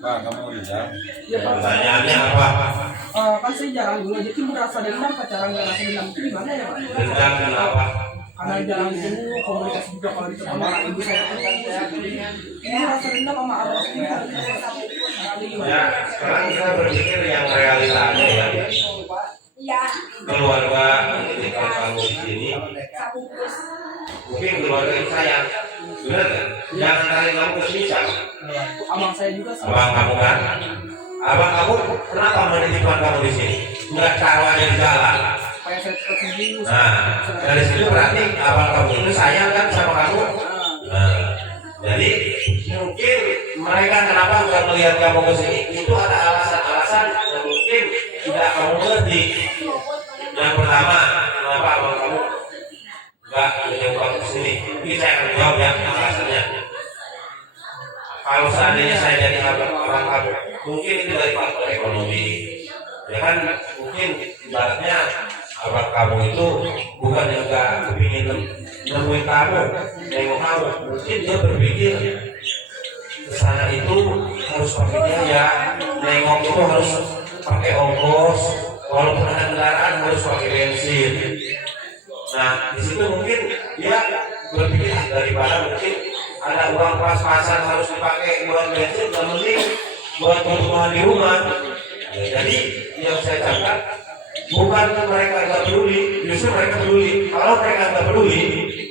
Pak, kamu Rizal? Ya, Pak. Pertanyaannya apa? Kan saya jarang dulu, jadi merasa dendam pacaran nggak rasa dendam itu gimana ya Pak? Dendam kenapa? Karena jarang dulu komunikasi juga kalau di sama ibu saya kan ini rasa dendam sama abang saya. Ya, sekarang kita berpikir yang realitanya ya. Keluarga menitipkan kamu di sini, mungkin keluarga itu sayang, benar kan? Jangan tarik kamu ke sini siapa? Abang saya juga sih. Abang kamu kan? Abang kamu kenapa menitipkan kamu di sini? Enggak taruh aja di jalan. Supaya saya cepat sembuh. Nah, dari situ berarti abang kamu itu sayang kan sama kamu? Nah, jadi mungkin mereka kenapa nggak melihat kamu ke sini itu ada alasan-alasan yang mungkin tidak kamu mengerti. Yang pertama, kenapa abang kamu nggak mencoba ke sini? Mungkin saya akan jawab ya alasannya. Kalau seandainya saya jadi abang kamu, mungkin itu dari faktor ekonomi. Ya kan, mungkin ibaratnya abang kamu itu bukan yang nggak kepingin nemuin kamu, nengok kamu. Mungkin dia berpikir kesana itu harus pakai biaya, nengok itu harus pakai ongkos, walaupun ada kendaraan harus pakai bensin. Nah, di situ mungkin dia berpikir daripada mungkin ada uang pas-pasan harus dipakai buat bensin, dan mending buat kebutuhan di rumah. Nah, jadi yang saya catat bukan mereka nggak peduli, justru mereka peduli. Kalau mereka nggak peduli,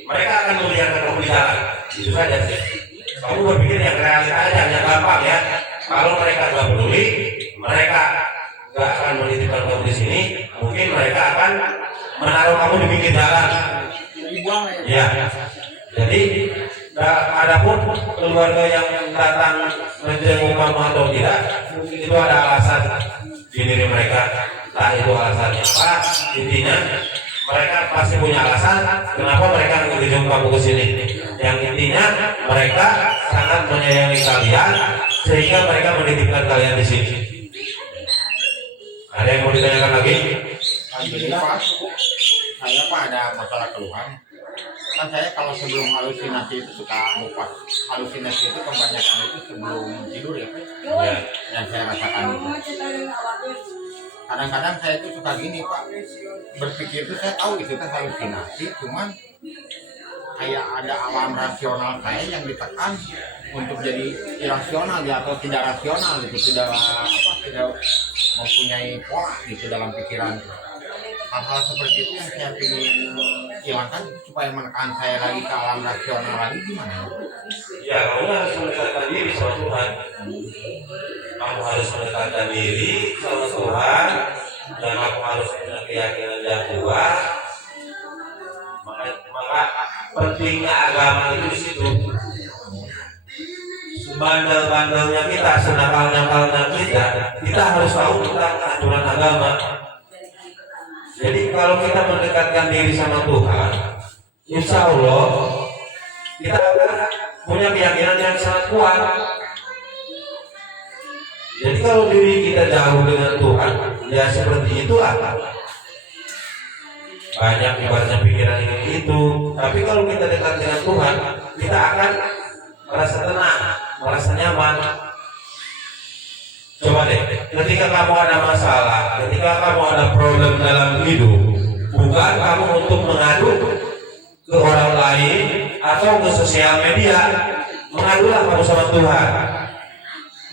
mereka akan membiarkan kamu di jalan. Itu saja sih. Kamu berpikir yang realita aja, yang gampang ya. Kalau mereka nggak peduli, mereka nggak akan menitipkan kamu di sini. Mungkin mereka akan menaruh kamu di pinggir jalan. Ya. Jadi, adapun keluarga yang datang menjenguk kamu atau tidak, mungkin itu ada alasan di diri mereka. Entah itu alasannya apa, intinya mereka pasti punya alasan kenapa mereka menjenguk kamu ke sini. Yang intinya mereka sangat menyayangi kalian sehingga mereka menitipkan kalian di sini. Ada yang mau ditanyakan lagi? Gini Pak, saya Pak ada masalah keluhan. Kan saya kalau sebelum halusinasi itu suka lupa. Halusinasi itu kebanyakan itu sebelum tidur ya, Ya. yang saya rasakan itu. Kadang-kadang saya itu suka gini Pak, berpikir itu saya tahu itu kan halusinasi, cuman kayak ada alam rasional saya yang ditekan untuk jadi irasional ya, atau tidak rasional gitu, tidak mempunyai pola gitu dalam pikiran. Hal-hal seperti itu yang saya ingin hilangkan supaya menekan saya lagi ke alam rasional lagi, gimana? Ya, kamu harus mendekatkan diri sama Tuhan. Kamu harus mendekatkan diri sama Tuhan, dan kamu harus punya keyakinan yang kuat. Maka pentingnya agama itu di situ. Sebandel-bandelnya kita, senakal-nakalnya kita harus tahu tentang aturan agama. Jadi kalau kita mendekatkan diri sama Tuhan, insya Allah kita akan punya keyakinan yang sangat kuat. Jadi kalau diri kita jauh dengan Tuhan, ya seperti itulah. Banyak ibaratnya pikiran ini itu. Tapi kalau kita dekat dengan Tuhan, kita akan merasa tenang, merasa nyaman. Coba deh, ketika kamu ada masalah, ketika kamu ada problem dalam hidup, bukan kamu untuk mengadu ke orang lain atau ke sosial media, mengadulah kamu sama Tuhan.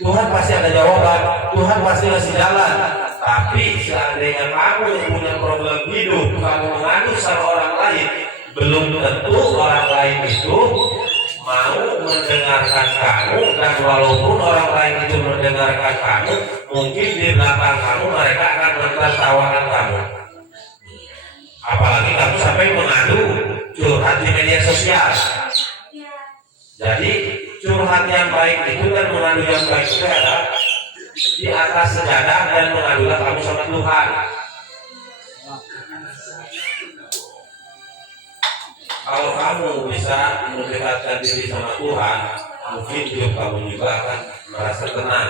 Tuhan pasti ada jawaban, Tuhan pasti ngasih jalan. Tapi seandainya kamu yang punya problem hidup, kamu mengadu sama orang lain, belum tentu orang lain itu mau mendengarkan kamu. Dan walaupun orang lain itu mendengarkan kamu, mungkin di belakang kamu mereka akan menertawakan kamu. Apalagi kamu sampai mengadu, curhat di media sosial. Jadi curhat yang baik itu dan mengadu yang baik itu adalah di atas sejadah dan mengadulah kamu sama Tuhan. Kalau kamu bisa mendekatkan diri sama Tuhan, mungkin hidup kamu juga akan merasa tenang.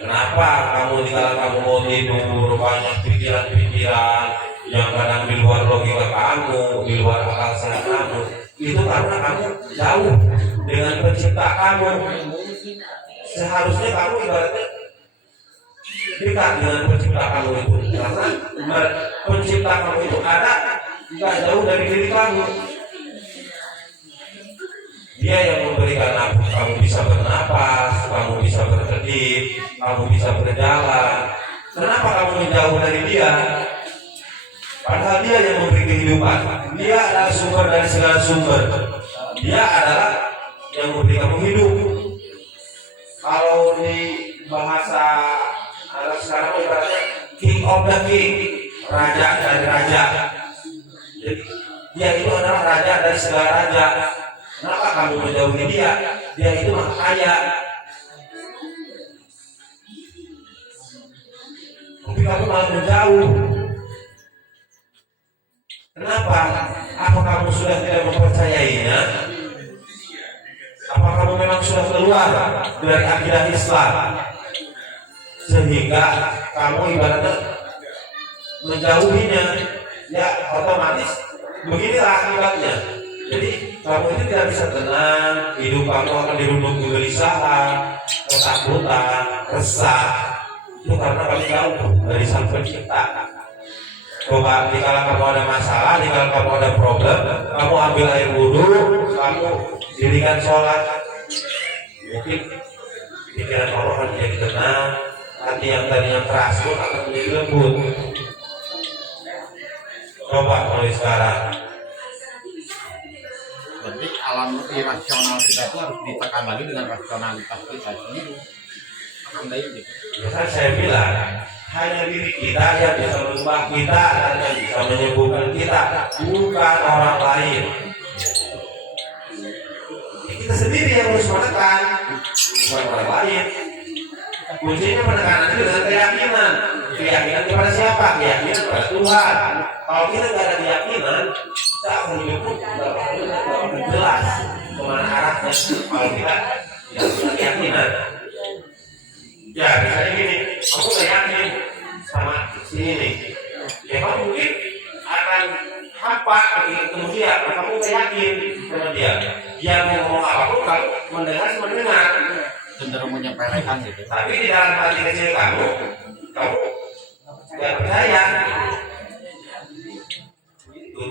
Kenapa kamu dikala kamu mau tidur banyak pikiran-pikiran yang kadang di luar logika kamu, di luar akal sehat kamu? itu karena kamu jauh dengan pencipta kamu. Seharusnya kamu ibaratnya dekat dengan pencipta kamu itu, karena pencipta kamu itu ada tidak jauh dari diri kamu. Dia yang memberikan kamu bisa bernapas, kamu bisa berkedip, kamu bisa berjalan. Kenapa kamu menjauh dari dia? Padahal dia yang memberi kehidupan. Dia adalah sumber dari segala sumber. Dia adalah yang memberi kamu hidup. Kalau di bahasa anak sekarang ibaratnya king of the king, raja dari raja. Jadi dia itu adalah raja dari segala raja. Kenapa kamu menjauhi dia? Dia itu maha kaya. Tapi kamu malah menjauh. Kenapa? Apa kamu sudah tidak mempercayainya? Apa kamu memang sudah keluar dari akidah Islam sehingga kamu ibaratnya menjauhinya? Ya otomatis beginilah akibatnya. Jadi kamu itu tidak bisa tenang, hidup kamu akan dirundung kegelisahan, ketakutan, resah. Itu karena kamu jauh dari Sang Pencipta. Coba dikala kamu ada masalah, dikala kamu ada problem, kamu ambil air wudhu, kamu dirikan sholat, mungkin pikiran kamu akan menjadi tenang, hati yang tadinya keras pun akan menjadi lembut. Coba mulai sekarang. Berarti alam irasional kita itu harus ditekan lagi dengan rasionalitas kita sendiri. Anda gitu. Ya kan saya bilang, hanya diri kita yang bisa merubah kita dan yang bisa menyembuhkan kita, bukan orang lain. Kita sendiri yang harus menekan, bukan orang lain. Kuncinya penekanan itu dengan keyakinan. Keyakinan kepada siapa? Keyakinan kepada Tuhan. Kalau kita tidak ada keyakinan, kita akan hidup tidak jelas kemana arahnya. Kalau kita tidak punya keyakinan, ya misalnya gini, aku gak yakin sama sini nih. Ya kamu mungkin akan hampa ketemu dia, kamu gak yakin sama dia. Dia mau ngomong apapun, kamu mendengar. Cenderung menyepelekan gitu. Tapi di dalam hati kecil kamu gak percaya. Gitu.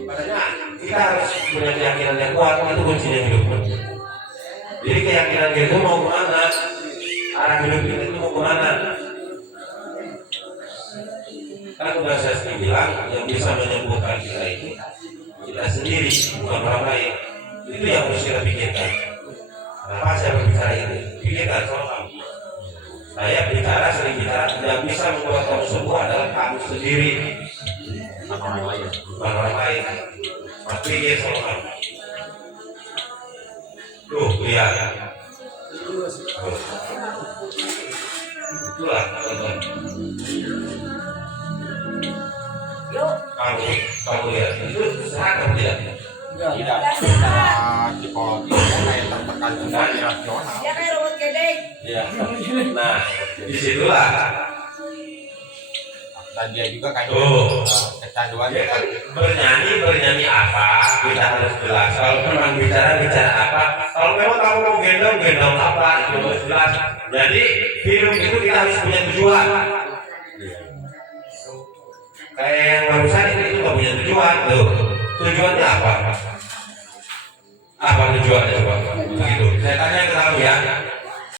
Ibaratnya kita harus punya keyakinan yang kuat, itu kuncinya hidup. Jadi keyakinan kita itu mau kemana? Arah hidup kita itu mau kemana? Kan udah saya sering bilang, yang bisa menyembuhkan kita ini kita sendiri, bukan orang lain. Itu yang harus kita pikirkan. Kenapa saya berbicara ini? Pikirkan soal kamu. Saya sering bicara, yang bisa membuat kamu sembuh adalah kamu sendiri, Bukan orang lain. bukan orang lain. Pikir soal kamu. Tuh, lihat. Itulah teman-teman. Kamu lihat, itu sehat atau tidak? Tidak. Secara psikologi kayak tertekan semua irasional. Ya kayak robot gedek. Ya. Nah, disitulah. Dan dia juga kayak Tuh. kecanduan. Dia kan bernyanyi apa? Kita harus jelas. Kalau memang bicara apa? Kalau memang kamu mau gendong apa? Itu harus jelas. Jadi hidup itu kita harus punya tujuan. Kayak yang barusan itu nggak punya tujuan tuh. Tujuannya apa? Apa tujuannya coba? Begitu. Saya tanya ke kamu ya.